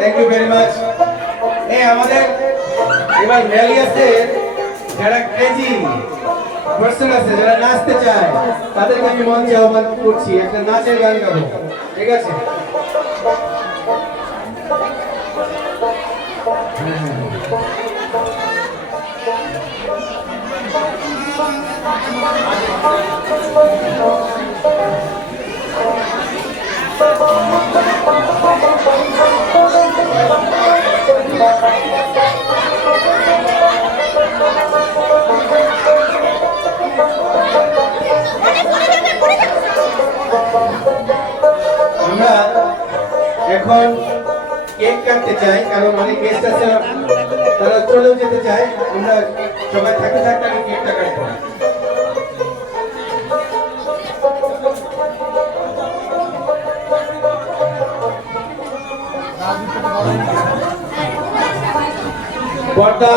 Thank you very much. আমাদের এবার rally আছে, যারা ক্রেজি পার্সন আছে, যারা নাচতে চায় তাদেরকে আমি মঞ্চে আহ্বান করছি, একটা নাচের গান গাবো, ঠিক আছে? আমরা এখন কেক কাটতে চাই, কারণ অনেক গেস্ট আছে, তারা চলেও যেতে চায়। আমরা সবাই থাকতে থাকতে আমি কেকটা কাটবো। পর্দা